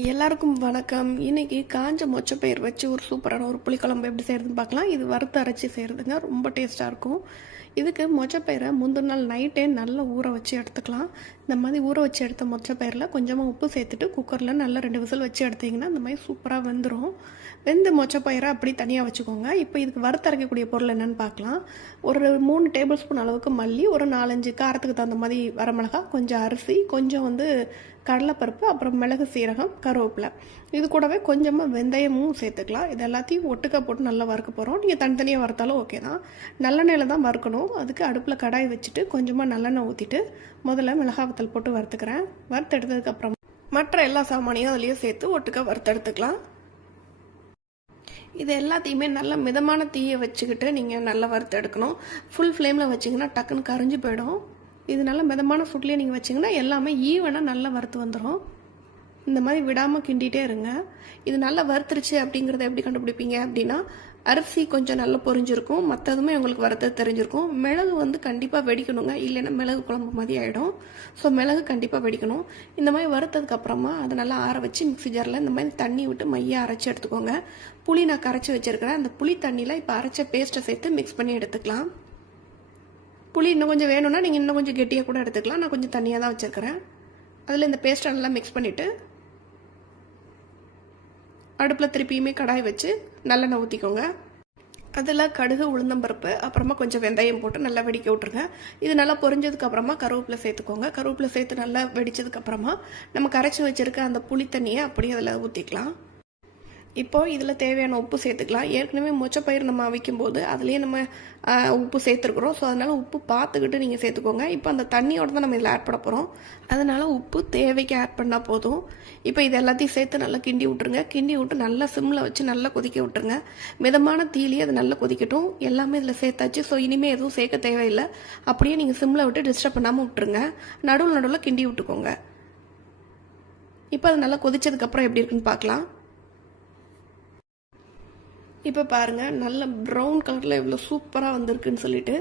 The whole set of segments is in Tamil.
எல்லாருக்கும் வணக்கம். இன்றைக்கி காஞ்ச மொச்சப்பயிர் வச்சு ஒரு சூப்பரான ஒரு புளிக்குழம்பு எப்படி செய்கிறதுன்னு பார்க்கலாம். இது வறுத்து அரைச்சி செய்கிறதுங்க ரொம்ப டேஸ்ட்டாக இருக்கும். இதுக்கு மொச்சப்பயிரை முந்தின நாள் நைட்டே நல்லா ஊற வச்சு எடுத்துக்கலாம். இந்த மாதிரி ஊற வச்சு எடுத்த மொச்சப்பயிரில் கொஞ்சமாக உப்பு சேர்த்துட்டு குக்கரில் நல்லா ரெண்டு விசில் வச்சு எடுத்தீங்கன்னா இந்த மாதிரி சூப்பராக வெந்துடும் வெந்த மொச்சப்பயிரை அப்படி தனியாக வச்சுக்கோங்க. இப்போ இதுக்கு வறுத்தரைக்கக்கூடிய பொருள் என்னென்னு பார்க்கலாம். ஒரு மூணு டேபிள் ஸ்பூன் அளவுக்கு மல்லி ஒரு நாலஞ்சு காரத்துக்கு தகுந்த மாதிரி வரமிளகா கொஞ்சம் அரிசி கொஞ்சம் வந்து கடலைப்பருப்பு அப்புறம் மிளகு சீரகம் கருவேப்பிலை. இது கூடவே கொஞ்சமாக வெந்தயமும் சேர்த்துக்கலாம். இது எல்லாத்தையும் ஒட்டுக்கா போட்டு நல்லா வறுக்க போகிறோம் நீங்கள் தனித்தனியாக வறுத்தாலும் ஓகே தான். நல்லெண்ணெயில் தான் வறுக்கணும். அதுக்கு அடுப்பில் கடாய் வச்சுட்டு கொஞ்சமாக நல்லெண்ணெய் ஊற்றிட்டு முதல்ல மிளகாவத்தல் போட்டு வறுத்துக்கிறேன். வறுத்து எடுத்ததுக்கப்புறம் மற்ற எல்லா சாமானையும் அதுலேயே சேர்த்து ஒட்டுக்கா வறுத்து எடுத்துக்கலாம் இது எல்லாத்தையுமே நல்ல மிதமான தீயை வச்சுக்கிட்டு நீங்கள் நல்லா வறுத்து எடுக்கணும் ஃபுல் ஃப்ளேமில் வச்சிங்கன்னா டக்குன்னு கரைஞ்சி போயிடும். இது நல்ல மிதமான ஃபுட்லேயே நீங்கள் வச்சிங்கன்னா எல்லாமே ஈவனாக நல்லா வறுத்து வந்துடும் இந்த மாதிரி விடாமல் கிண்டிகிட்டே இருங்க. இது நல்லா வறுத்துருச்சு அப்படிங்கிறத எப்படி கண்டுபிடிப்பீங்க அப்படின்னா அரிசி கொஞ்சம் நல்லா பொரிஞ்சிருக்கும். மற்றதுமே உங்களுக்கு வறுத்து தெரிஞ்சிருக்கும். மிளகு வந்து கண்டிப்பாக வெடிக்கணுங்க. இல்லைன்னா மிளகு குழம்பு மாதிரி ஆகிடும் ஸோ மிளகு கண்டிப்பாக வெடிக்கணும். இந்த மாதிரி வறுத்ததுக்கப்புறமா அதை நல்லா ஆற வச்சு மிக்ஸி ஜாரில் இந்த மாதிரி தண்ணி விட்டு மையாக அரைச்சி எடுத்துக்கோங்க. புளி நான் கரைச்சி வச்சிருக்கிறேன். அந்த புளி தண்ணியில் இப்போ அரைச்ச பேஸ்ட்டை சேர்த்து மிக்ஸ் பண்ணி எடுத்துக்கலாம். புளி இன்னும் கொஞ்சம் வேணும்னா நீங்கள் இன்னும் கொஞ்சம் கெட்டியாக கூட எடுத்துக்கலாம். நான் கொஞ்சம் தண்ணியாக தான் வச்சுருக்கிறேன். அதில் இந்த பேஸ்ட்டை நல்லா மிக்ஸ் பண்ணிவிட்டு அடுப்பில் திருப்பியுமே கடாய் வச்சு நல்லெண்ணெய் ஊற்றிக்கோங்க அதில் கடுகு உளுந்தம்பருப்பு அப்புறமா கொஞ்சம் வெந்தயம் போட்டு நல்லா வெடிக்க விட்ருங்க இது நல்லா பொறிஞ்சதுக்கப்புறமா கருவேப்பிலை சேர்த்துக்கோங்க. கருவேப்பிலை சேர்த்து நல்லா வெடித்ததுக்கப்புறமா நம்ம கரைச்சி வச்சுருக்க அந்த புளி தண்ணியை அப்படியே அதில் ஊற்றிக்கலாம் இப்போ இதில் தேவையான உப்பு சேர்த்துக்கலாம். ஏற்கனவே மொச்சப்பயிர் நம்ம அவிக்கும் போது அதுலேயே நம்ம உப்பு சேர்த்துருக்குறோம். ஸோ அதனால் உப்பு பார்த்துக்கிட்டு நீங்கள் சேர்த்துக்கோங்க. இப்போ அந்த தண்ணியோட தான் நம்ம இதில் ஆட் பண்ண போகிறோம் அதனால் உப்பு தேவைக்கு ஆட் பண்ணால் போதும். இப்போ இது எல்லாத்தையும் சேர்த்து நல்லா கிண்டி விட்ருங்க கிண்டி விட்டு நல்லா சிம்மில் வச்சு நல்லா கொதிக்க விட்டுருங்க. மிதமான தீலியே அது நல்லா கொதிக்கட்டும். எல்லாமே இதில் சேர்த்தாச்சு. ஸோ இனிமேல் எதுவும் சேர்க்க தேவையில்லை. அப்படியே நீங்கள் சிம்மில் விட்டு டிஸ்டர்ப் பண்ணாமல் விட்டுருங்க. நடுவில் நடுவில் கிண்டி விட்டுக்கோங்க. இப்போ அது நல்லா கொதிச்சதுக்கப்புறம் எப்படி இருக்குன்னு பார்க்கலாம். இப்போ பாருங்கள் நல்ல ப்ரௌன் கலரில் இவ்வளோ சூப்பராக வந்திருக்குன்னு சொல்லிட்டு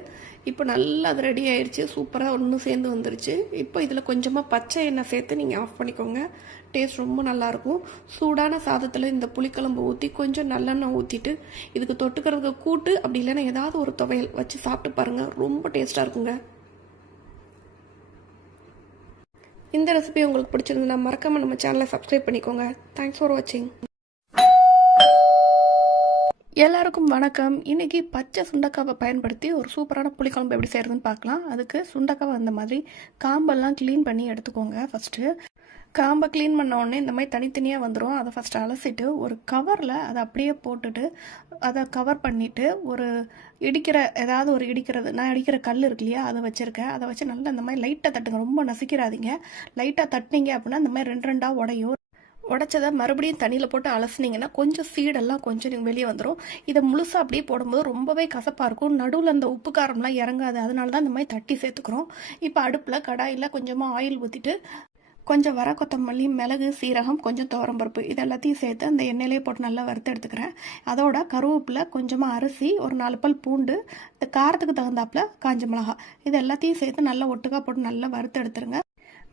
இப்போ நல்லா அது ரெடி ஆயிடுச்சு சூப்பராக ஒன்று சேர்ந்து வந்துருச்சு. இப்போ இதில் கொஞ்சமாக பச்சை எண்ணெய் சேர்த்து நீங்கள் ஆஃப் பண்ணிக்கோங்க. டேஸ்ட் ரொம்ப நல்லாயிருக்கும் சூடான சாதத்தில் இந்த புளிக்குழம்பு ஊற்றி கொஞ்சம் நல்லெண்ணெய் ஊற்றிட்டு இதுக்கு தொட்டுக்கிறதுக்கு கூட்டு அப்படி இல்லைன்னா ஏதாவது ஒரு துவையல் வச்சு சாப்பிட்டு பாருங்கள் ரொம்ப டேஸ்ட்டாக இருக்குங்க. இந்த ரெசிபி உங்களுக்கு பிடிச்சிருந்ததுன்னா மறக்காமல் நம்ம சேனலை சப்ஸ்கிரைப் பண்ணிக்கோங்க. தேங்க்ஸ் ஃபார் வாட்சிங் எல்லாருக்கும் வணக்கம். இன்றைக்கி பச்சை சுண்டக்காவை பயன்படுத்தி ஒரு சூப்பரான புளிக்குழம்பு எப்படி செய்கிறதுன்னு பார்க்கலாம். அதுக்கு சுண்டக்காவை அந்த மாதிரி காம்பெல்லாம் க்ளீன் பண்ணி எடுத்துக்கோங்க ஃபர்ஸ்ட்டு காம்பை க்ளீன் பண்ண உடனே இந்த மாதிரி தனித்தனியாக வந்துடும் அதை ஃபஸ்ட்டு அலசிட்டு ஒரு கவரில் அதை அப்படியே போட்டுட்டு அதை கவர் பண்ணிவிட்டு ஒரு இடிக்கிற ஏதாவது ஒரு இடிக்கிறது நான் இடிக்கிற கல் இருக்கு இல்லையா அதை வச்சுருக்கேன். அதை வச்சு நல்லா இந்த மாதிரி லைட்டாக தட்டுங்க. ரொம்ப நசிக்கிறாதீங்க லைட்டாக தட்டினீங்க அப்படின்னா இந்த மாதிரி ரெண்டு ரெண்டாக உடையும். உடச்சதை மறுபடியும் தண்ணியில் போட்டு அலசுனீங்கன்னா கொஞ்சம் சீடெல்லாம் கொஞ்சம் நீங்கள் வெளியே வந்துடும் இதை முழுசாக அப்படியே போடும்போது ரொம்பவே கசப்பாக இருக்கும். நடுவில் அந்த உப்பு காரம்லாம் இறங்காது. அதனால தான் இந்த மாதிரி தட்டி சேர்த்துக்கிறோம். இப்போ அடுப்பில் கடாயில் கொஞ்சமாக ஆயில் ஊற்றிட்டு கொஞ்சம் வர கொத்தமல்லி மிளகு சீரகம் கொஞ்சம் துவரம்பருப்பு இது எல்லாத்தையும் சேர்த்து அந்த எண்ணெயிலே போட்டு நல்லா வறுத்து எடுத்துக்கிறேன். அதோட கருவேப்பில் கொஞ்சமாக அரிசி ஒரு நாலு பல் பூண்டு இந்த காரத்துக்கு தகுந்தாப்புல காஞ்ச மிளகா இது எல்லாத்தையும் சேர்த்து நல்லா ஒட்டுக்கா போட்டு நல்லா வறுத்து எடுத்துருங்க.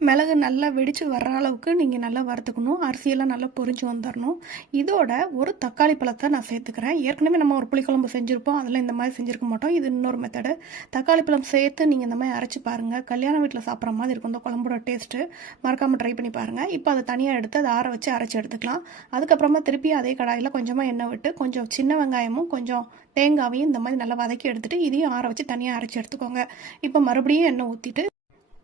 மிளகு நல்லா வெடித்து வர்ற அளவுக்கு நீங்கள் நல்லா வறுத்துக்கணும். அரிசியெல்லாம் நல்லா பொரிஞ்சு வந்துடணும் இதோட ஒரு தக்காளி பழத்தை நான் சேர்த்துக்கிறேன். ஏற்கனவே நம்ம ஒரு புளிக்குழம்பு செஞ்சுருப்போம். அதில் இந்த மாதிரி செஞ்சுருக்க மாட்டோம். இது இன்னொரு மெத்தடு தக்காளி பழம் சேர்த்து நீங்கள் இந்த மாதிரி அரைச்சி பாருங்கள் கல்யாண வீட்டில் சாப்பிட்ற மாதிரி இருக்கும். இந்த குழம்போட டேஸ்ட்டு மறக்காமல் ட்ரை பண்ணி பாருங்கள் இப்போ அதை தனியாக எடுத்து அதை ஆற வச்சு அரைச்சி எடுத்துக்கலாம். அதுக்கப்புறமா திருப்பி அதே கடாயில் கொஞ்சமாக எண்ணெய் விட்டு கொஞ்சம் சின்ன வெங்காயமும் கொஞ்சம் தேங்காவையும் இந்த மாதிரி நல்லா வதக்கி எடுத்துட்டு இதையும் ஆற வச்சு தனியாக அரைச்சி எடுத்துக்கோங்க. இப்போ மறுபடியும் எண்ணெய் ஊற்றிட்டு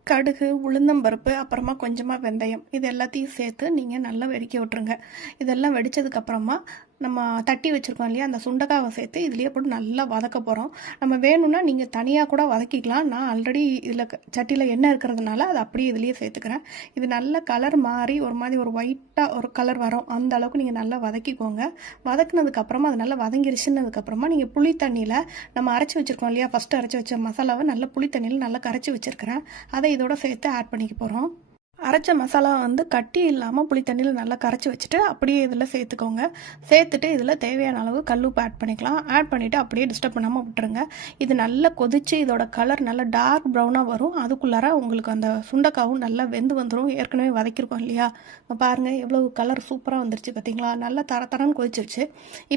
கடுகு உளுந்தம்பருப்பு அப்புறமா கொஞ்சமாக வெந்தயம். இது எல்லாத்தையும் சேர்த்து நீங்கள் நல்லா வெடிக்க விட்டுருங்க. இதெல்லாம் வெடிச்சதுக்கப்புறமா நம்ம தட்டி வச்சுருக்கோம் இல்லையா? அந்த சுண்டக்காவை சேர்த்து இதுலேயே போட்டு நல்லா வதக்க போகிறோம் நம்ம வேணும்னா நீங்கள் தனியாக கூட வதக்கிக்கலாம். நான் ஆல்ரெடி இதில் சட்டியில் எண்ணெய் இருக்கிறதுனால அதை அப்படியே இதுலேயே சேர்த்துக்கிறேன். இது நல்ல கலர் மாறி ஒரு மாதிரி ஒரு ஒயிட்டாக ஒரு கலர் வரும். அந்த அளவுக்கு நீங்கள் நல்லா வதக்கிக்கோங்க. வதக்குனதுக்கப்புறமா அது நல்லா வதங்கிருச்சுனதுக்கப்புறமா நீங்கள் புளி தண்ணியில் நம்ம அரைச்சி வச்சுருக்கோம் இல்லையா? ஃபஸ்ட்டு அரைச்சி வச்ச மசாலாவை நல்லா புளி தண்ணியில் நல்லா கரைச்சி வச்சுருக்கிறேன். அதை இதோட சேர்த்து ஆட் பண்ணிக்க போகிறோம் அரைச்ச மசாலா வந்து கட்டி இல்லாமல் புளி தண்ணியில் நல்லா கரைச்சி வச்சுட்டு அப்படியே இதில் சேர்த்துக்கோங்க. சேர்த்துட்டு இதில் தேவையான அளவு கல்லுப்பு ஆட் பண்ணிக்கலாம். ஆட் பண்ணிவிட்டு அப்படியே டிஸ்டர்ப் பண்ணாமல் விட்டுருங்க. இது நல்லா கொதிச்சு இதோட கலர் நல்லா டார்க் ப்ரௌனாக வரும். அதுக்குள்ளார உங்களுக்கு அந்த சுண்டக்காவும் நல்லா வெந்து வந்துடும் ஏற்கனவே வதக்கியிருக்கோம் இல்லையா? இப்போ பாருங்கள் எவ்வளோ கலர் சூப்பராக வந்துருச்சு பார்த்தீங்களா நல்லா தர தரன்னு கொதிச்சிருச்சு.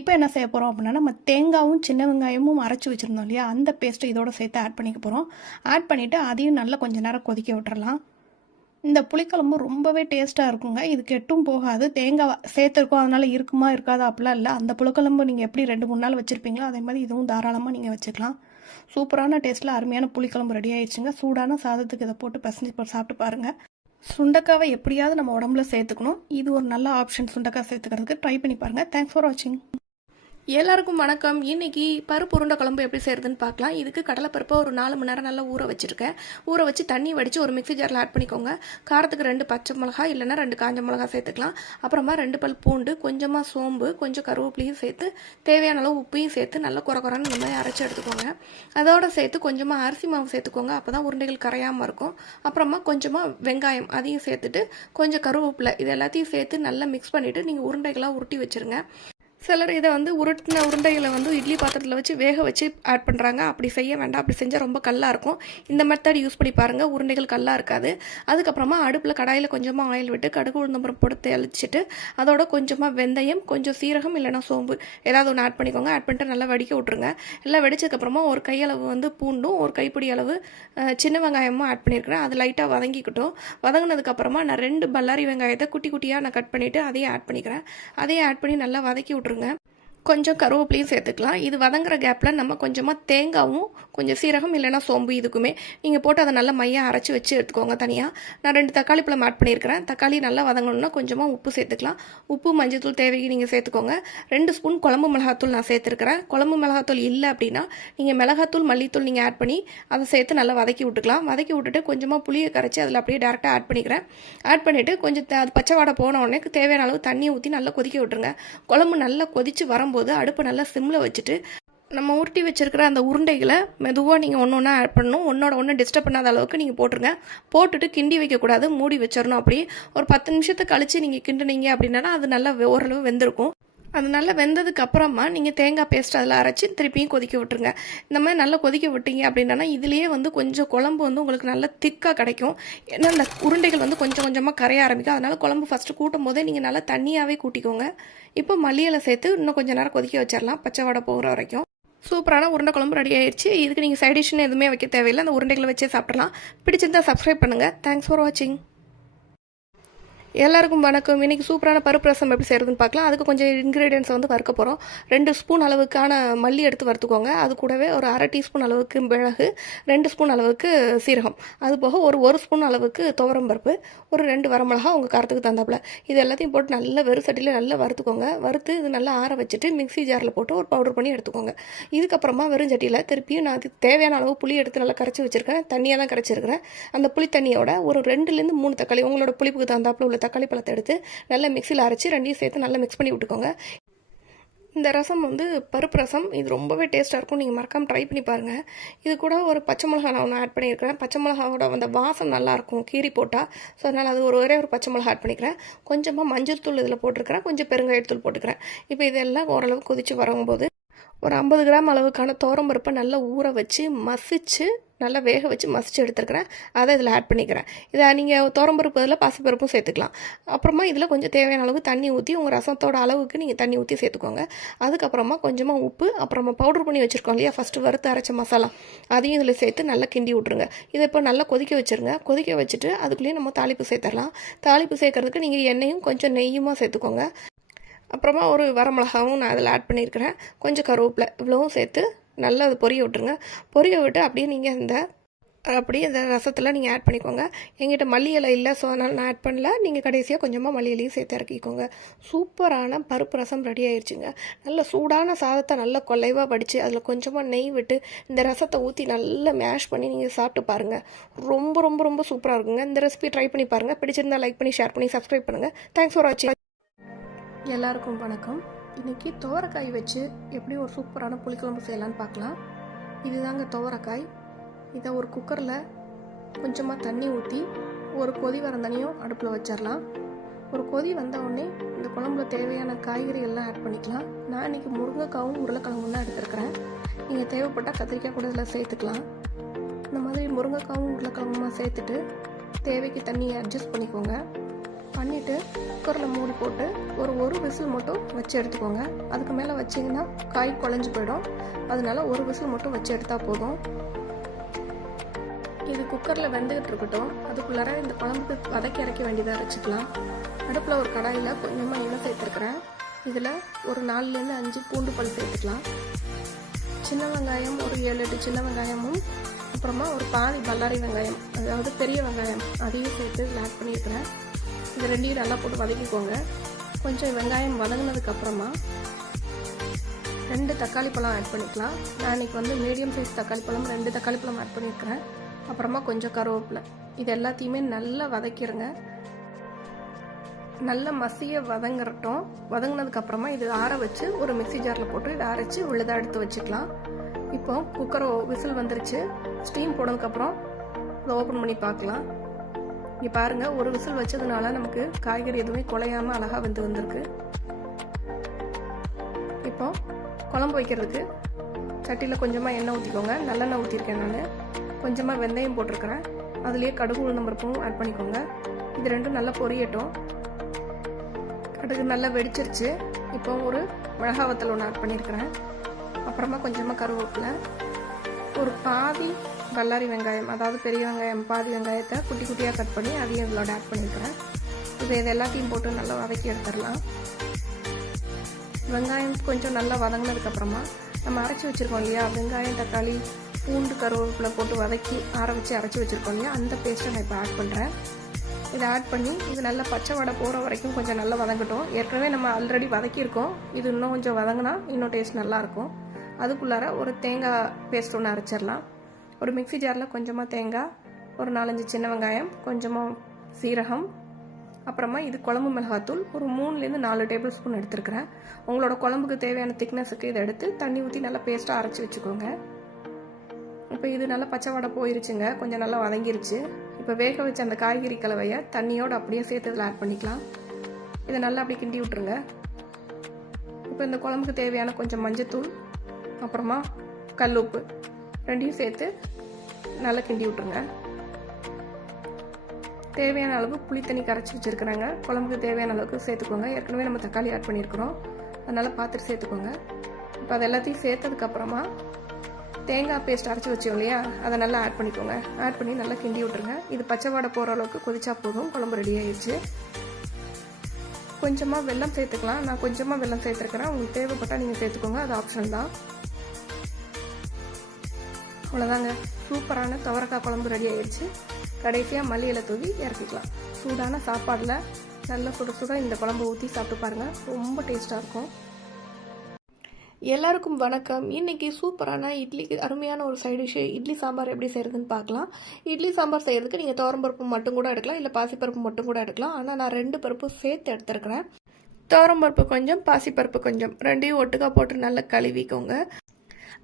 இப்போ என்ன செய்ய போகிறோம் அப்படின்னா நம்ம தேங்காவும் சின்ன வெங்காயமும் அரைச்சி வச்சுருந்தோம் இல்லையா? அந்த பேஸ்ட்டை இதோட சேர்த்து ஆட் பண்ணிக்க போகிறோம் ஆட் பண்ணிவிட்டு அதையும் நல்லா கொஞ்சம் நேரம் கொதிக்க விட்டுறலாம். இந்த புளிக்குழம்பு ரொம்பவே டேஸ்ட்டாக இருக்குங்க. இது கெட்டும் போகாது. தேங்காய் சேர்த்துருக்கோம். அதனால் இருக்குமா இருக்காதா அப்படிலாம் இல்லை. அந்த புளிக்குழம்பு நீங்கள் எப்படி ரெண்டு மூணு நாள் வச்சுருப்பீங்களோ அதே மாதிரி இதுவும் தாராளமாக நீங்கள் வச்சுக்கலாம். சூப்பரான டேஸ்ட்டில் அருமையான புளிக்குழம்பு ரெடி ஆயிடுச்சுங்க. சூடான சாதத்துக்கு இதை போட்டு பசஞ்சு சாப்பிட்டு பாருங்கள் சுண்டக்காவை எப்படியாவது நம்ம உடம்புல சேர்த்துக்கணும். இது ஒரு நல்ல ஆப்ஷன் சுண்டக்காய் சேர்த்துக்கிறதுக்கு. ட்ரை பண்ணி பாருங்கள் தேங்க்ஸ் ஃபார் வாட்சிங் எல்லாருக்கும் வணக்கம். இன்றைக்கி பருப்பு உருண்டை குழம்பு எப்படி செய்யறதுன்னு பார்க்கலாம். இதுக்கு கடலைப்பருப்பை ஒரு நாலு மணி நேரம் நல்லா ஊற வச்சுருக்கேன். ஊற வச்சு தண்ணி வடித்து ஒரு மிக்ஸி ஜாரில் ஆட் பண்ணிக்கோங்க. காரத்துக்கு ரெண்டு பச்சை மிளகா இல்லைன்னா ரெண்டு காஞ்ச மிளகா சேர்த்துக்கலாம். அப்புறமா ரெண்டு பல் பூண்டு கொஞ்சமாக சோம்பு கொஞ்சம் கருவேப்பிலையும் சேர்த்து தேவையான அளவு உப்பையும் சேர்த்து நல்லா குறை குறைன்னு இந்த மாதிரி அரைச்சி எடுத்துக்கோங்க. அதோட சேர்த்து கொஞ்சமாக அரிசி மாவு சேர்த்துக்கோங்க. அப்போ தான் உருண்டைகள் கரையாமல் இருக்கும். அப்புறமா கொஞ்சமாக வெங்காயம் அதையும் சேர்த்துட்டு கொஞ்சம் கருவேப்பிலை இது எல்லாத்தையும் சேர்த்து நல்லா மிக்ஸ் பண்ணிவிட்டு நீங்கள் உருண்டைகளாக உருட்டி வச்சுருங்க. சிலர் இதை வந்து உருட்டின உருண்டைகளை வந்து இட்லி பாத்திரத்தில் வச்சு வேக வச்சு ஆட் பண்ணுறாங்க அப்படி செய்ய வேண்டாம். அப்படி செஞ்சால் ரொம்ப கல்லாக இருக்கும். இந்த மெத்தட் யூஸ் பண்ணி பாருங்கள் உருண்டைகள் கல்லாக இருக்காது. அதுக்கப்புறமா அடுப்பில் கடாயில் கொஞ்சமாக ஆயில் விட்டு கடுகு உளுந்தம்பரம் போட்டு தெளிச்சிட்டு அதோட கொஞ்சமாக வெந்தயம் கொஞ்சம் சீரகம் இல்லைனா சோம்பு ஏதாவது ஒன்று ஆட் பண்ணிக்கோங்க. ஆட் பண்ணிட்டு நல்லா வடிக்க விட்ருங்க எல்லாம் வெடிச்சதுக்கப்புறமா ஒரு கையளவு வந்து பூண்டும் ஒரு கைப்பிடி அளவு சின்ன வெங்காயமும் ஆட் பண்ணியிருக்கிறேன் அது லைட்டாக வதங்கிக்கிட்டோம். வதங்கினதுக்கப்புறமா நான் ரெண்டு பல்லாரி வெங்காயத்தை குட்டி குட்டியாக நான் கட் பண்ணிவிட்டு அதையும் ஆட் பண்ணிக்கிறேன். அதையும் ஆட் பண்ணி நல்லா வதக்கி விட்ருங்க верно. கொஞ்சம் கருவேப்பிலையும் சேர்த்துக்கலாம். இது வதங்குற கேப்பில் நம்ம கொஞ்சமாக தேங்காவும் கொஞ்சம் சீரகம் இல்லைன்னா சோம்பு இதுக்குமே நீங்கள் போட்டு அதை நல்லா மையாக அரைச்சி வச்சு எடுத்துக்கோங்க தனியாக நான் ரெண்டு தக்காளி பழம் ஆட் பண்ணியிருக்கிறேன். தக்காளி நல்லா வதங்கணும்னா கொஞ்சமாக உப்பு சேர்த்துக்கலாம். உப்பு மஞ்சத்தூள் தேவைக்கு நீங்கள் சேர்த்துக்கோங்க. ரெண்டு ஸ்பூன் குழம்பு மிளகாத்தூள் நான் சேர்த்துருக்கிறேன். குழம்பு மிளகாத்தூள் இல்லை அப்படின்னா நீங்கள் மிளகாத்தூள் மல்லித்தூள் நீங்கள் ஆட் பண்ணி அதை சேர்த்து நல்லா வதக்கி விட்டுக்கலாம். வதக்கி விட்டுட்டு கொஞ்சமாக புளியை கரைச்சி அதில் அப்படியே டேரெக்டாக ஆட் பண்ணிக்கிறேன். ஆட் பண்ணிவிட்டு கொஞ்சம் த- அது பச்சை வாடை போன உடனே தேவையான அளவு தண்ணியை ஊற்றி நல்லா கொதிக்க விட்டுருங்க. குழம்பு நல்லா கொதித்து வரும்போது அடுப்பை நல்லா சிம்மில் வச்சுட்டு நம்ம உருட்டி வச்சிருக்கிற அந்த உருண்டைகளை மெதுவாக நீங்கள் ஒன்று ஒன்றா ஆட் பண்ணணும். ஒன்றோட ஒன்று டிஸ்டர்ப் பண்ணாத அளவுக்கு நீங்கள் போட்டுருங்க. போட்டுட்டு கிண்டி வைக்கக்கூடாது. மூடி வச்சிடணும் அப்படி ஒரு பத்து நிமிஷத்தை கழித்து நீங்கள் கிண்டுனீங்க அப்படின்னா அது நல்லா ஓரளவு வெந்திருக்கும். அது நல்லா வெந்ததுக்கு அப்புறமா நீங்கள் தேங்காய் பேஸ்ட் அதில் அரைச்சி திருப்பியும் கொதிக்க விட்டுருங்க. இந்த மாதிரி நல்லா கொதிக்க விட்டீங்க அப்படின்னா இதுலேயே வந்து கொஞ்சம் குழம்பு வந்து உங்களுக்கு நல்லா திக்காக கிடைக்கும். ஏன்னா அந்த உருண்டைகள் வந்து கொஞ்சம் கொஞ்சமாக கரைய ஆரம்பிக்கும். அதனால் குழம்பு ஃபஸ்ட்டு கூட்டும் போதே நீங்கள் நல்லா தண்ணியாகவே கூட்டிக்கோங்க. இப்போ மல்லியில சேர்த்து இன்னும் கொஞ்சம் நேரம் கொதிக்க வச்சிடலாம் பச்சை வடை போகிற வரைக்கும். சூப்பரான உருண்டை குழம்பு ரெடி ஆயிடுச்சு இதுக்கு நீங்கள் சைட் எதுவுமே வைக்க தேவையில்லை. அந்த உருண்டைகளை வச்சே சாப்பிடலாம். பிடிச்சிருந்தா சப்ஸ்கிரைப் பண்ணுங்கள் தேங்க்ஸ் ஃபார் வாட்சிங் எல்லாருக்கும் வணக்கம். இன்றைக்கி சூப்பரான பருப்பு ரசம் எப்படி செய்கிறதுன்னு பார்க்கலாம். அதுக்கு கொஞ்சம் இன்க்ரீடியன்ஸ் வந்து வறுக்க போகிறோம் ரெண்டு ஸ்பூன் அளவுக்கான மல்லி எடுத்து வறுத்துக்கோங்க. அது கூடவே ஒரு அரை டீஸ்பூன் அளவுக்கு மிளகு ரெண்டு ஸ்பூன் அளவுக்கு சீரகம். அது போக ஒரு ஒரு ஸ்பூன் அளவுக்கு துவரம் பருப்பு ஒரு ரெண்டு வரமிளகா உங்கள் காரத்துக்கு தந்தாப்பில் இது எல்லாத்தையும் போட்டு நல்லா வெறும் சட்டியில் நல்லா வறுத்துக்கோங்க. வறுத்து இது நல்லா ஆற வச்சுட்டு மிக்ஸி ஜாரில் போட்டு ஒரு பவுடர் பண்ணி எடுத்துக்கோங்க. இதுக்கப்புறமா வெறும் சட்டியில் திருப்பியும் நான் அதுக்கு தேவையான அளவு புளி எடுத்து நல்லா கரைச்சி வச்சுருக்கேன். தண்ணியாக தான் கரைச்சிருக்கிறேன். அந்த புளி தண்ணியோட ஒரு ரெண்டுலேருந்து மூணு தக்காளி உங்களோட புளிப்புக்கு தகுந்தாப்புல உள்ள தக்காளி பழத்தை எடுத்து நல்லா மிக்சியில் அரைச்சி ரெண்டையும் சேர்த்து நல்லா மிக்ஸ் பண்ணி விட்டுக்கோங்க. இந்த ரசம் வந்து பருப்பு ரசம். இது ரொம்பவே டேஸ்ட்டாக இருக்கும். நீங்கள் மறக்காமல் ட்ரை பண்ணி பாருங்கள் இது கூட ஒரு பச்சை மிளகா நான் ஒன்று ஆட் பண்ணியிருக்கிறேன். பச்சை மிளகாவோட அந்த வாசம் நல்லாயிருக்கும் கீரி போட்டால் ஸோ அதனால் அது ஒரு ஒரே ஒரு பச்சை மிளகா ஆட் பண்ணிக்கிறேன். கொஞ்சமாக மஞ்சள் தூள் இதில் போட்டிருக்கிறேன். கொஞ்சம் பெருங்காயத்தூள் போட்டுக்கிறேன். இப்போ இதெல்லாம் ஓரளவு கொதித்து வரும்போது ஒரு ஐம்பது கிராம் அளவுக்கான பருப்பை நல்லா ஊற வச்சு மசிச்சு நல்லா வேக வச்சு மசிச்சு எடுத்துருக்கிறேன். அதை இதில் ஆட் பண்ணிக்கிறேன். இதை நீங்கள் பருப்பு இதில் பாசிப்பருப்பும் சேர்த்துக்கலாம். அப்புறமா இதில் கொஞ்சம் தேவையான அளவு தண்ணி ஊற்றி உங்கள் ரசத்தோட அளவுக்கு நீங்கள் தண்ணி ஊற்றி சேர்த்துக்கோங்க. அதுக்கப்புறமா கொஞ்சமாக உப்பு அப்புறமா பவுடர் பண்ணி வச்சுருக்கோம் இல்லையா ஃபஸ்ட்டு வறுத்து அரைச்ச மசாலா அதையும் இதில் சேர்த்து நல்லா கிண்டி விட்ருங்க இதை இப்போ நல்லா கொதிக்க வச்சுருங்க. கொதிக்க வச்சுட்டு அதுக்குள்ளேயே நம்ம தாளிப்பு சேர்த்துடலாம். தாளிப்பு சேர்க்கறதுக்கு நீங்கள் எண்ணெயும் கொஞ்சம் நெய்யுமா சேர்த்துக்கோங்க. அப்புறமா ஒரு வரமிளகாவும் நான் அதில் ஆட் பண்ணியிருக்கிறேன். கொஞ்சம் கருவேப்பிலை இவ்வளவும் சேர்த்து நல்லா அது பொரிய விட்டுருங்க. பொரிய விட்டு அப்படியே நீங்கள் இந்த அப்படியே இந்த ரசத்தில் நீங்கள் ஆட் பண்ணிக்கோங்க. எங்கிட்ட மல்லி இலை இல்லை ஸோ அதனால் நான் ஆட் பண்ணல. நீங்கள் கடைசியாக கொஞ்சமாக மல்லி இலையும் சேர்த்து இறக்கிக்கோங்க. சூப்பரான பருப்பு ரசம் ரெடி ஆயிடுச்சுங்க நல்ல சூடான சாதத்தை நல்லா கொலைவாக படித்து அதில் கொஞ்சமாக நெய் விட்டு இந்த ரசத்தை ஊற்றி நல்லா மேஷ் பண்ணி நீங்கள் சாப்பிட்டு பாருங்கள் ரொம்ப ரொம்ப ரொம்ப சூப்பராக இருக்குங்க. இந்த ரெசிபி ட்ரை பண்ணி பாருங்கள் பிடிச்சிருந்தா லைக் பண்ணி ஷேர் பண்ணி சப்ஸ்கிரைப் பண்ணுங்கள் தேங்க்ஸ் ஃபார் வாட்சிங் எல்லாருக்கும் வணக்கம். இன்னைக்கு துவரக்காய் வச்சு எப்படி ஒரு சூப்பரான புளிக்குழம்பு செய்யலான்னு பார்க்கலாம். இதுதாங்க துவரக்காய். இதை ஒரு குக்கரில் கொஞ்சமாக தண்ணி ஊற்றி ஒரு கொதி வரந்தனையும் அடுப்பில் வச்சிடலாம் ஒரு கொதி வந்த உடனே இந்த குழம்புல தேவையான காய்கறி எல்லாம் ஆட் பண்ணிக்கலாம். நான் இன்னைக்கு முருங்கைக்காவும் உருளைக்கிழங்கும் தான் எடுத்துருக்கிறேன். நீங்கள் தேவைப்பட்டால் கத்திரிக்காய் கூட இதில் சேர்த்துக்கலாம். இந்த மாதிரி முருங்கைக்காவும் உருளைக்கிழங்குமா சேர்த்துட்டு தேவைக்கு தண்ணியை அட்ஜஸ்ட் பண்ணிக்கோங்க. பண்ணிவிட்டு குக்கரில் மூடி போட்டு ஒரு ஒரு விசில் மட்டும் வச்சு எடுத்துக்கோங்க. அதுக்கு மேலே வச்சிங்கன்னா காய் குழஞ்சி போயிடும். அதனால ஒரு விசில் மட்டும் வச்சு எடுத்தால் போதும். இது குக்கரில் வெந்துகிட்டு இருக்கட்டும். அதுக்குள்ளார இந்த குழம்புக்கு வதக்கி இறக்க வேண்டியதாக அரைச்சிக்கலாம். அடுப்பில் ஒரு கடாயில் கொஞ்சமாக எண்ணெய் சேர்த்துருக்குறேன். இதில் ஒரு நாலுலேருந்து அஞ்சு பூண்டு பல் சேர்த்துக்கலாம். சின்ன வெங்காயம் ஒரு ஏழு எட்டு சின்ன வெங்காயமும் அப்புறமா ஒரு பாதி பல்லாரி வெங்காயம் அதாவது பெரிய வெங்காயம் அதையும் சேர்த்து இதில் ஆட் பண்ணியிருக்கிறேன். இது ரெண்டையும் நல்லா போட்டு வதக்கிக்கோங்க. கொஞ்சம் வெங்காயம் வதங்கினதுக்கப்புறமா ரெண்டு தக்காளி பழம் ஆட் பண்ணிக்கலாம். நான் இன்னைக்கு வந்து மீடியம் சைஸ் தக்காளி பழம் ரெண்டு தக்காளி பழம் ஆட் பண்ணியிருக்கிறேன். அப்புறமா கொஞ்சம் கருவேப்பிலை. இது எல்லாத்தையுமே நல்லா வதக்கிடுங்க நல்லா மசிய வதங்கிறட்டும் வதங்கினதுக்கப்புறமா இது ஆற வச்சு ஒரு மிக்ஸி ஜாரில் போட்டு இதை அரைச்சி உள்ளதாக எடுத்து வச்சுக்கலாம். இப்போ குக்கர் விசில் வந்துருச்சு. ஸ்டீம் போனதுக்கப்புறம் அதை ஓப்பன் பண்ணி பார்க்கலாம். இங்கே பாருங்கள் ஒரு விசில் வச்சதுனால நமக்கு காய்கறி எதுவுமே குலையாமல் அழகாக வந்து வந்திருக்கு. இப்போ குழம்பு வைக்கிறதுக்கு சட்டியில் கொஞ்சமாக எண்ணெய் ஊற்றிக்கோங்க நல்லெண்ணெய் ஊற்றிருக்கேன் நான். கொஞ்சமாக வெந்தயம் போட்டிருக்கிறேன். அதுலேயே கடுகு உளுந்தம் பருப்பும் ஆட் பண்ணிக்கோங்க. இது ரெண்டும் நல்லா பொரியட்டும். கடுகு நல்லா வெடிச்சிருச்சு. இப்போ ஒரு மிளகா வத்தல் ஒன்று ஆட் பண்ணியிருக்கிறேன். அப்புறமா கொஞ்சமாக கருவேப்பிலை. ஒரு பாதி கல்லாரி வெங்காயம் அதாவது பெரிய வெங்காயம் பாதி வெங்காயத்தை குட்டி குட்டியாக கட் பண்ணி அதையும் இதோட ஆட் பண்ணியிருக்கிறேன் இப்போ இது எல்லாத்தையும் போட்டு நல்லா வதக்கி எடுத்துடலாம். வெங்காயம் கொஞ்சம் நல்லா வதங்கினதுக்கப்புறமா நம்ம அரைச்சி வச்சுருக்கோம் இல்லையா? வெங்காயம் தக்காளி பூண்டு கருவேப்பிலை போட்டு வதக்கி ஆற வச்சு அரைச்சி வச்சுருக்கோம் இல்லையா? அந்த பேஸ்ட்டை நான் இப்போ ஆட் பண்ணுறேன் இதை ஆட் பண்ணி இது நல்லா பச்சை வடை போகிற வரைக்கும் கொஞ்சம் நல்லா வதங்கட்டும். ஏற்கனவே நம்ம ஆல்ரெடி வதக்கியிருக்கோம். இது இன்னும் கொஞ்சம் வதங்கினா இன்னும் டேஸ்ட் நல்லாயிருக்கும் அதுக்குள்ளார ஒரு தேங்காய் பேஸ்ட் ஒன்று அரைச்சிடலாம். ஒரு மிக்ஸி ஜாரில் கொஞ்சமாக தேங்காய் ஒரு நாலஞ்சு சின்ன வெங்காயம் கொஞ்சமாக சீரகம் அப்புறமா இது குழம்பு மிளகாத்தூள் ஒரு மூணுலேருந்து நாலு டேபிள் ஸ்பூன் எடுத்துருக்கிறேன். உங்களோட குழம்புக்கு தேவையான திக்னஸுக்கு இதை எடுத்து தண்ணி ஊற்றி நல்லா பேஸ்ட்டாக அரைச்சி வச்சுக்கோங்க. இப்போ இது நல்லா பச்சை வடை போயிருச்சுங்க கொஞ்சம் நல்லா வதங்கிருச்சு. இப்போ வேக வச்ச அந்த காய்கறி கலவையை தண்ணியோடு அப்படியே சேர்த்து இதில் ஆட் பண்ணிக்கலாம். இதை நல்லா அப்படியே கிண்டி விட்ருங்க இப்போ இந்த குழம்புக்கு தேவையான கொஞ்சம் மஞ்சத்தூள் அப்புறமா கல் உப்பு. ரெண்டையும் சேர்த்து நல்லா கிண்டி விட்ருங்க தேவையான அளவு புளி தண்ணி கரைச்சி வச்சுருக்குறாங்க. குழம்புக்கு தேவையான அளவுக்கு சேர்த்துக்கோங்க. ஏற்கனவே நம்ம தக்காளி ஆட் பண்ணியிருக்கிறோம். அதனால் பார்த்துட்டு சேர்த்துக்கோங்க. இப்போ அது எல்லாத்தையும் சேர்த்ததுக்கப்புறமா தேங்காய் பேஸ்ட் அரைச்சி வச்சோம் இல்லையா? அதை நல்லா ஆட் பண்ணிக்கோங்க. ஆட் பண்ணி நல்லா கிண்டி விட்ருங்க இது பச்சை வாடை போகிற அளவுக்கு கொதிச்சா போதும். குழம்பு ரெடி ஆயிடுச்சு கொஞ்சமாக வெல்லம் சேர்த்துக்கலாம். நான் கொஞ்சமாக வெல்லம் சேர்த்துருக்கிறேன். உங்களுக்கு தேவைப்பட்டால் நீங்கள் சேர்த்துக்கோங்க. அது ஆப்ஷன் தான். அவ்வளோதாங்க சூப்பரான துவரக்காய் குழம்பு ரெடி ஆயிடுச்சு. கடைசியாக மல்லியில் தூவி இறக்கிக்கலாம். சூடான சாப்பாடில் நல்லா சுட சுட இந்த குழம்பு ஊற்றி சாப்பிட்டு பாருங்கள் ரொம்ப டேஸ்ட்டாக இருக்கும். எல்லாருக்கும் வணக்கம். இன்னைக்கு சூப்பரான இட்லிக்கு அருமையான ஒரு சைடு டிஷ் இட்லி சாம்பார் எப்படி செய்கிறதுன்னு பார்க்கலாம். இட்லி சாம்பார் செய்கிறதுக்கு நீங்கள் தோரம்பருப்பு மட்டும் கூட எடுக்கலாம் இல்லை பாசிப்பருப்பு மட்டும் கூட எடுக்கலாம். ஆனால் நான் ரெண்டு பருப்பு சேர்த்து எடுத்துருக்கிறேன். துவரம்பருப்பு கொஞ்சம் பாசிப்பருப்பு கொஞ்சம். ரெண்டையும் ஒட்டுக்கா போட்டு நல்லா கழுவிக்கோங்க.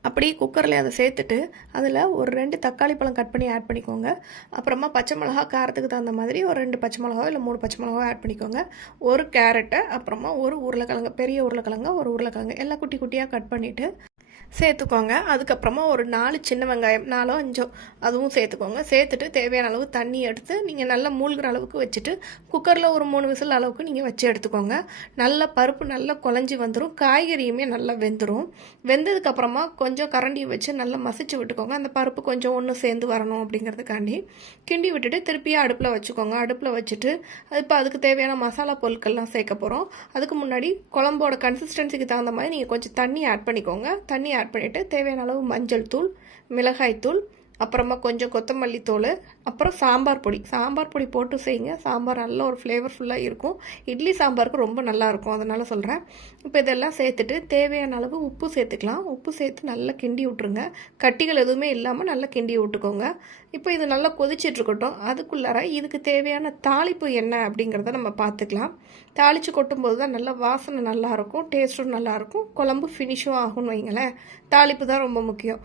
அப்படியே குக்கரில் அதை சேர்த்துட்டு அதில் ஒரு ரெண்டு தக்காளி பழம் கட் பண்ணி ஆட் பண்ணிக்கோங்க. அப்புறமா பச்சை மிளகா காரத்துக்கு தகுந்த மாதிரி ஒரு ரெண்டு பச்சை மிளகா இல்லை மூணு பச்சை மிளகா ஆட் பண்ணிக்கோங்க. ஒரு கேரட்டை அப்புறமா ஒரு உருளைக்கிழங்கு பெரிய உருளைக்கிழங்கு ஒரு உருளைக்கிழங்கு எல்லாம் குட்டி குட்டியாக கட் பண்ணிவிட்டு சேர்த்துக்கோங்க. அதுக்கப்புறமா ஒரு நாலு சின்ன வெங்காயம் நாலோ அஞ்சோ அதுவும் சேர்த்துக்கோங்க. சேர்த்துட்டு தேவையான அளவு தண்ணி எடுத்து நீங்கள் நல்லா மூழ்கிற அளவுக்கு வச்சுட்டு குக்கரில் ஒரு மூணு விசில் அளவுக்கு நீங்கள் வச்சு எடுத்துக்கோங்க. நல்லா பருப்பு நல்லா குழஞ்சி வந்துடும் காய்கறியுமே நல்லா வெந்துடும் வெந்ததுக்கப்புறமா கொஞ்சம் கரண்டி வச்சு நல்லா மசிச்சு விட்டுக்கோங்க. அந்த பருப்பு கொஞ்சம் ஒன்று சேர்ந்து வரணும் அப்படிங்கிறதுக்காண்டி. கிண்டி விட்டுட்டு திருப்பியும் அடுப்பில் வச்சுக்கோங்க. அடுப்பில் வச்சுட்டு இப்போ அதுக்கு தேவையான மசாலா பொருட்கள்லாம் சேர்க்க போகிறோம் அதுக்கு முன்னாடி குழம்போட கன்சிஸ்டன்சிக்கு தகுந்த மாதிரி நீங்கள் கொஞ்சம் தண்ணி ஆட் பண்ணிக்கோங்க. தண்ணி ஆட் பண்ணிவிட்டு தேவையான அளவு மஞ்சள் தூள் மிளகாய் தூள் அப்புறமா கொஞ்சம் கொத்தமல்லி தூள் அப்புறம் சாம்பார் பொடி. சாம்பார் பொடி போட்டு செய்யுங்க. சாம்பார் நல்ல ஒரு ஃப்ளேவர்ஃபுல்லாக இருக்கும். இட்லி சாம்பாருக்கு ரொம்ப நல்லாயிருக்கும் அதனால் சொல்கிறேன் இப்போ இதெல்லாம் சேர்த்துட்டு தேவையான அளவு உப்பு சேர்த்துக்கலாம். உப்பு சேர்த்து நல்லா கிண்டி விட்ருங்க கட்டிகள் எதுவுமே இல்லாமல் நல்லா கிண்டி விட்டுக்கோங்க. இப்போ இது நல்லா கொதிச்சிட்ருக்கட்டும் அதுக்குள்ளார இதுக்கு தேவையான தாளிப்பு என்ன அப்படிங்கிறத நம்ம பார்த்துக்கலாம். தாளித்து கொட்டும்போது தான் நல்லா வாசனை நல்லாயிருக்கும் டேஸ்ட்டும் நல்லாயிருக்கும் குழம்பு ஃபினிஷும் ஆகும்னு வைங்களேன். தாளிப்பு தான் ரொம்ப முக்கியம்.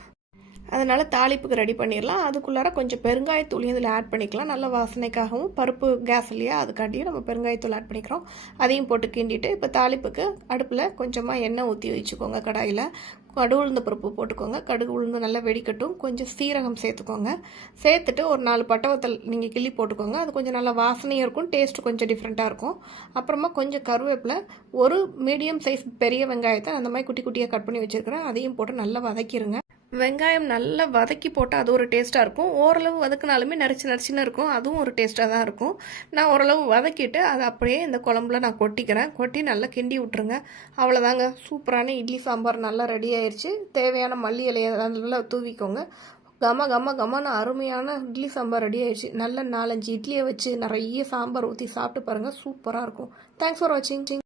அதனால் தாளிப்புக்கு ரெடி பண்ணிடலாம். அதுக்குள்ளார கொஞ்சம் பெருங்காயத்தூளையும் இதில் ஆட் பண்ணிக்கலாம். நல்ல வாசனைக்காகவும் பருப்பு கேஸ் இல்லையா? அதுக்காண்டியும் நம்ம பெருங்காயத்தூள் ஆட் பண்ணிக்கிறோம். அதையும் போட்டு கிண்டிட்டு இப்போ தாளிப்புக்கு அடுப்பில் கொஞ்சமாக எண்ணெய் ஊற்றி வச்சுக்கோங்க கடாயில். கடுகு உளுந்த பருப்பு போட்டுக்கோங்க. கடுகு உளுந்து நல்லா வெடிக்கட்டும். கொஞ்சம் சீரகம் சேர்த்துக்கோங்க. சேர்த்துட்டு ஒரு நாலு பட்டவத்தல் நீங்கள் கிள்ளி போட்டுக்கோங்க. அது கொஞ்சம் நல்லா வாசனையும் இருக்கும். டேஸ்ட் கொஞ்சம் டிஃப்ரெண்ட்டாக இருக்கும். அப்புறமா கொஞ்சம் கருவேப்பிலை ஒரு மீடியம் சைஸ் பெரிய வெங்காயத்தை அந்த மாதிரி குட்டி குட்டியாக கட் பண்ணி வச்சுருக்கிறேன். அதையும் போட்டு நல்லா வதக்கிடுங்க வெங்காயம் நல்லா வதக்கி போட்டால் அது ஒரு டேஸ்ட்டாக இருக்கும். ஓரளவு வதக்குனாலுமே நரிச்சு நரிச்சுன்னு இருக்கும். அதுவும் ஒரு டேஸ்ட்டாக தான் இருக்கும். நான் ஓரளவு வதக்கிட்டு அதை அப்படியே இந்த குழம்புல நான் கொட்டிக்கிறேன். கொட்டி நல்லா கிண்டி விட்ருங்க அவ்வளோதாங்க சூப்பரான இட்லி சாம்பார் நல்லா ரெடி ஆயிடுச்சு தேவையான மல்லி இலையை நல்லா தூவிக்கோங்க. கம கம கமான அருமையான இட்லி சாம்பார் ரெடி ஆயிடுச்சு நல்ல நாலஞ்சு இட்லியை வச்சு நிறைய சாம்பார் ஊற்றி சாப்பிட்டு பாருங்கள் சூப்பராக இருக்கும். தேங்க்ஸ் ஃபார் வாட்சிங்